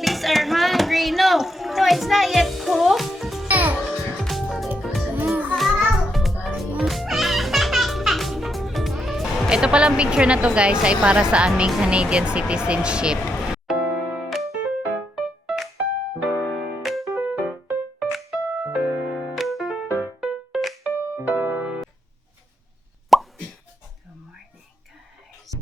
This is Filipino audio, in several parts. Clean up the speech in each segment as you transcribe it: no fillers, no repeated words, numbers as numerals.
babies are hungry. No, no, it's not yet cooked. Ito palang picture na to guys ay para sa aming Canadian citizenship. Good morning guys.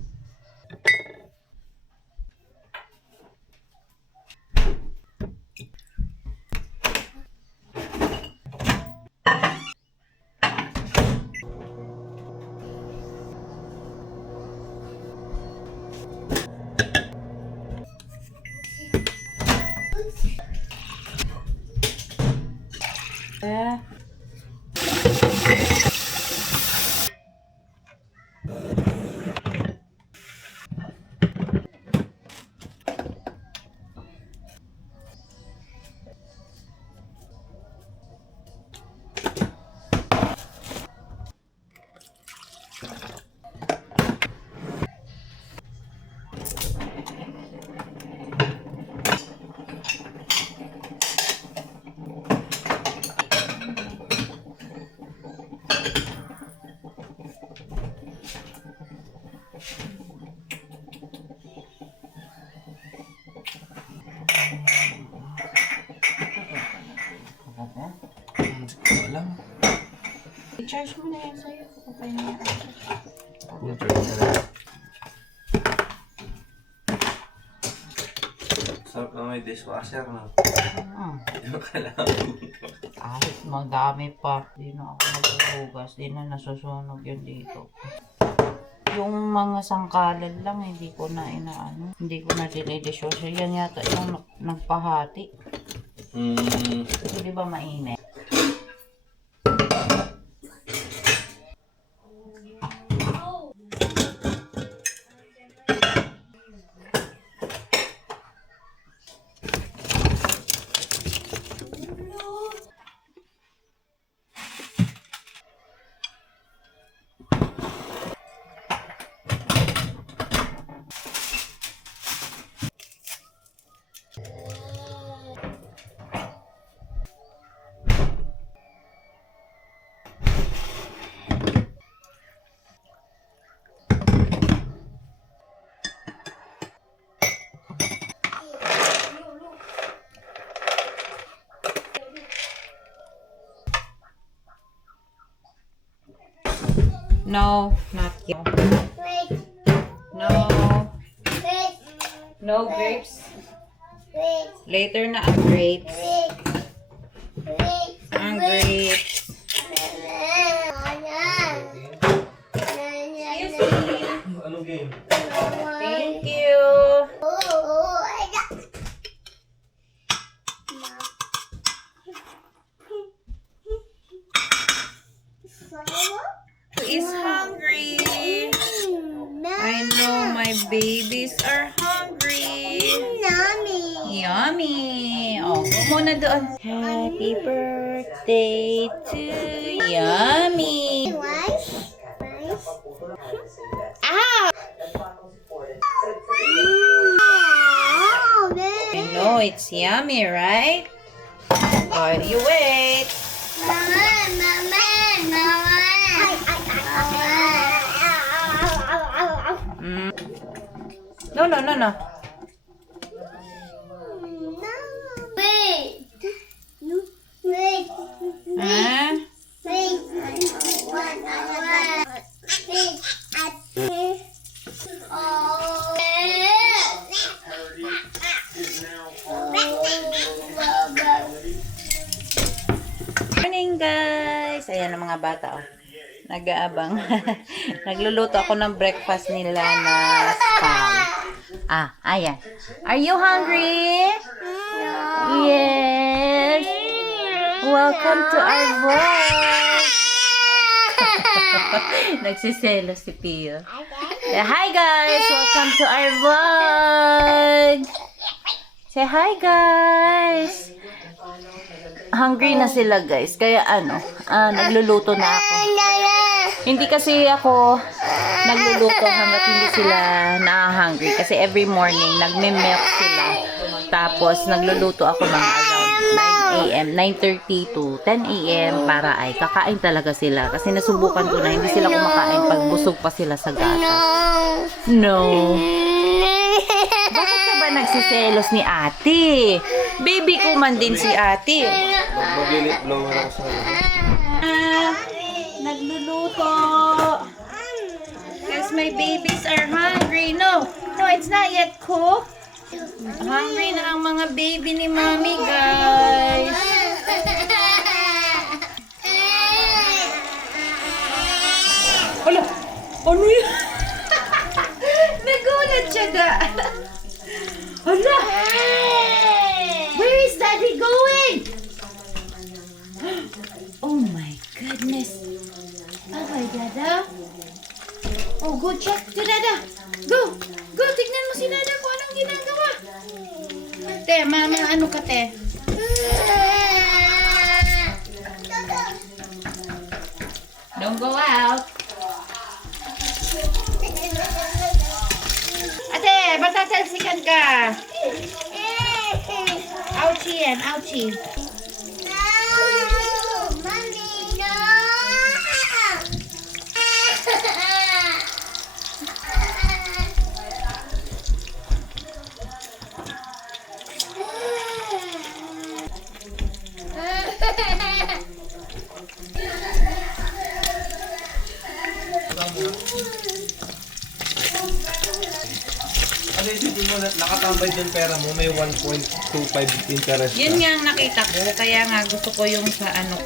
I-charge mo na yan sa'yo. Okay na yan. Sarap na may dishwasher na. Hindi mo kailangan Kahit madami pa. Di na ako maghuhugas. Di na nasusunog yun dito. Yung mga sangkalan lang, hindi ko na inaano. Hindi ko na dinidishwasher. Yan yata yung nagpahati. Kasi di ba mainit? No, not yet. No. No grapes. Later na ang grapes. Ang grapes. Anong game? Thank you. Who is hungry? I know my babies are hungry. Yummy. Oh, go muna doon. Happy birthday to Yummy. Ah! I know it's yummy, right? Oh, you wait. No, no, no, no. Huh? Morning guys! Ayan ang mga bata oh. Nag-aabang. Nagluluto ako ng breakfast nila na spam. Ah, ayan. Are you hungry? Yes. Welcome to our vlog. Nagsiselos si Pio. Hi guys! Welcome to our vlog. Say hi guys. Hungry na sila guys. Kaya nagluluto na ako. Hindi kasi ako nagluluto hanggat hindi sila na-hungry. Kasi every morning, nagme-milk sila. Tapos, nagluluto ako mga around 9 a.m., 9:30 to 10 a.m. para ay kakain talaga sila. Kasi nasubukan ko na hindi sila kumakain pag busog pa sila sa gatas. No. Bakit ka ba nagsiselos ni ate? Baby ko man din si ate. Mag-lip blower ako sa Nagluluto. Because my babies are hungry. No, it's not yet cooked. Hungry na ang mga baby ni mommy, guys. Hala, ano yun? Nagulat siya da. Hala, where is daddy going? Oh my goodness. Okay, Dada. Oh, go check to Dada. Go. Go, tignan mo si Dada kung anong ginagawa. Te, mama, ano ka, te? Don't go out. Ate, matatalsikan ka. Ouchie yan, ouchie. Ano isipin mo, nakatambay din pera mo, may 1.25 interest. Yun nga ang nakita ko, kaya nga gusto ko yung sa ano.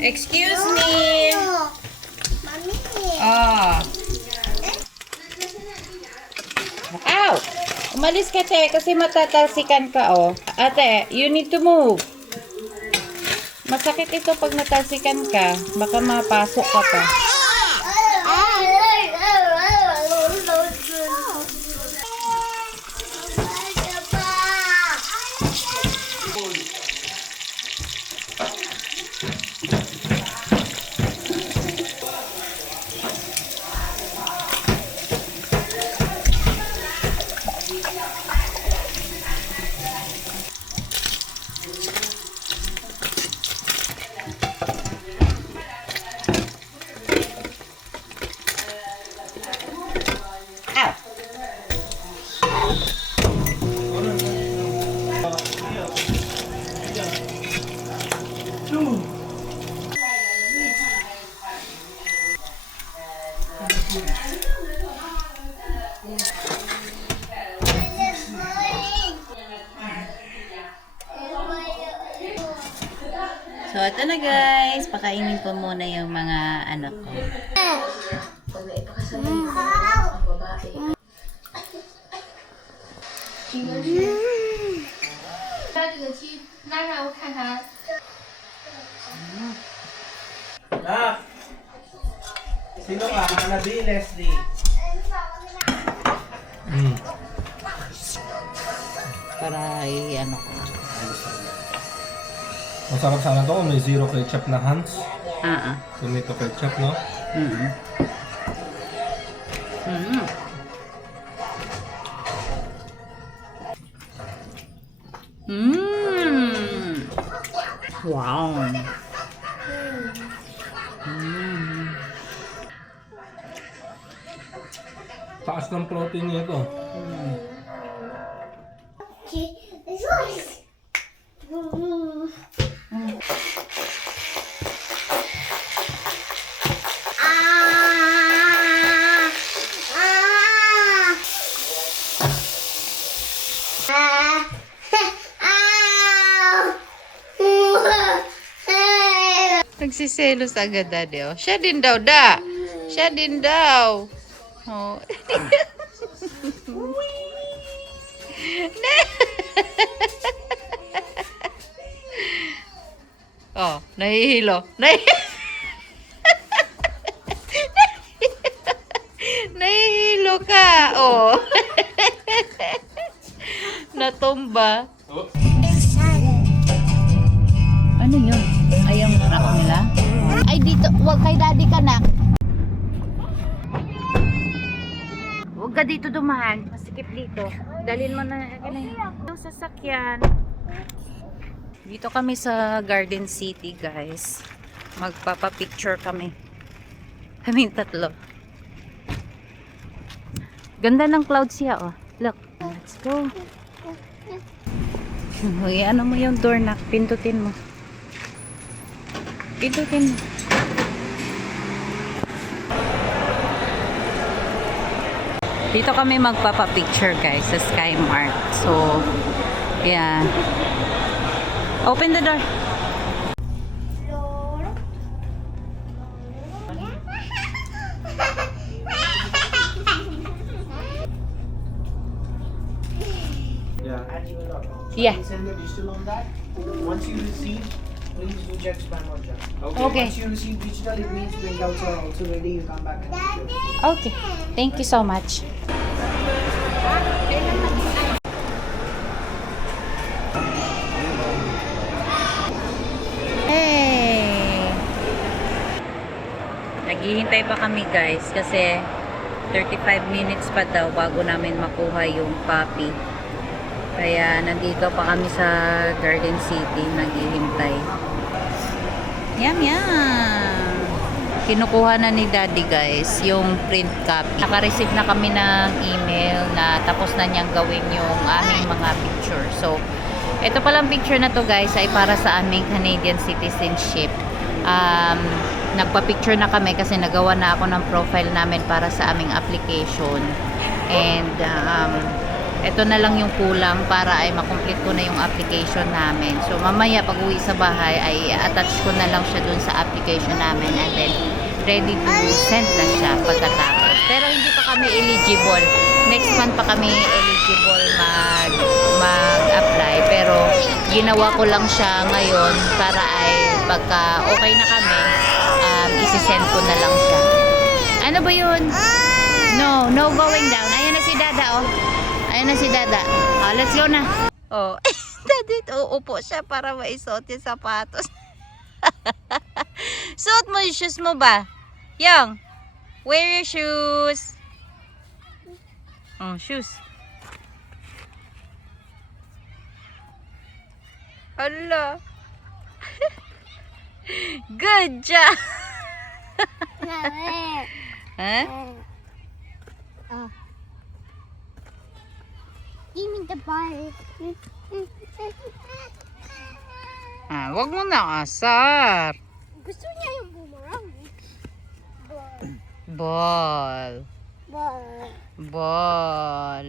Excuse me. Ah. Look out. Umalis ka, te, kasi matatalsikan ka, oh. Ate, you need to move. Masakit ito pag natalsikan ka. Baka mapasok ka pa. So, ito na guys. Pakainin ko muna yung mga anak ko. Ah! Sino ka? Hanabi, Leslie. Para ano ko. Masarap sana to kung may zero ketchup na Hans. Tomato ketchup, no? Wow. Taas ng protein niya ito. Nagsiselos agad daddy, oh. Siya din daw, da. Siya din daw. Oh. Oh, nahihilo. Nahihilo ka, oh. Natumba. Ano yun? Ayaw mo na nila? Ay, dito. Huwag kay daddy ka na. Huwag ka dito dumaan. Masikip dito. Dalhin mo na yung sasakyan. Dito kami sa Garden City, guys. Magpapapicture kami. Kaming tatlo. Ganda ng clouds siya, oh. Look. Let's go. Uy, ano mo yung doorknob? Pindutin mo. Pindutin mo. Dito kami magpapapicture, guys, sa Sky Mart. So, yeah. Open the door. Yeah. Send the digital on that. Once you receive, please do check spam or junk. Okay. Once you receive digital, it means printouts are also ready. You come back and pick it. Okay. Thank you so much. Hey! Naghihintay pa kami, guys, kasi 35 minutes pa daw bago namin makuha yung puppy. Kaya nandito pa kami sa Garden City, naghihintay. Yum, yum! Kinukuha na ni Daddy, guys, yung print copy. Naka-receive na kami ng email na tapos na niyang gawin yung aming mga picture. So, ito palang picture na to, guys, ay para sa aming Canadian citizenship. Nagpa-picture na kami kasi nagawa na ako ng profile namin para sa aming application. And, ito na lang yung kulang para ay makomplete ko na yung application namin. So, mamaya pag uwi sa bahay ay attach ko na lang siya dun sa application namin and then ready to send na siya pagkatapos. Pero hindi pa kami eligible. Next month pa kami eligible mag-apply. Pero ginawa ko lang siya ngayon para ay pagka okay na kami, isi-send ko na lang siya. Ano ba yun? No going down. Ayan na si Dada, oh. Ayan na si Dada. Oh, let's go na. Oh, Dada, uupo siya para maisuot yung sapatos. Suot mo yung shoes mo ba? Young, wear your shoes. Oh, shoes. Hala. Good job. Huh? Give me the ball. Wag mo na asar. Gusto niya yung boomerang. Ball. Ball. Ball. Ball.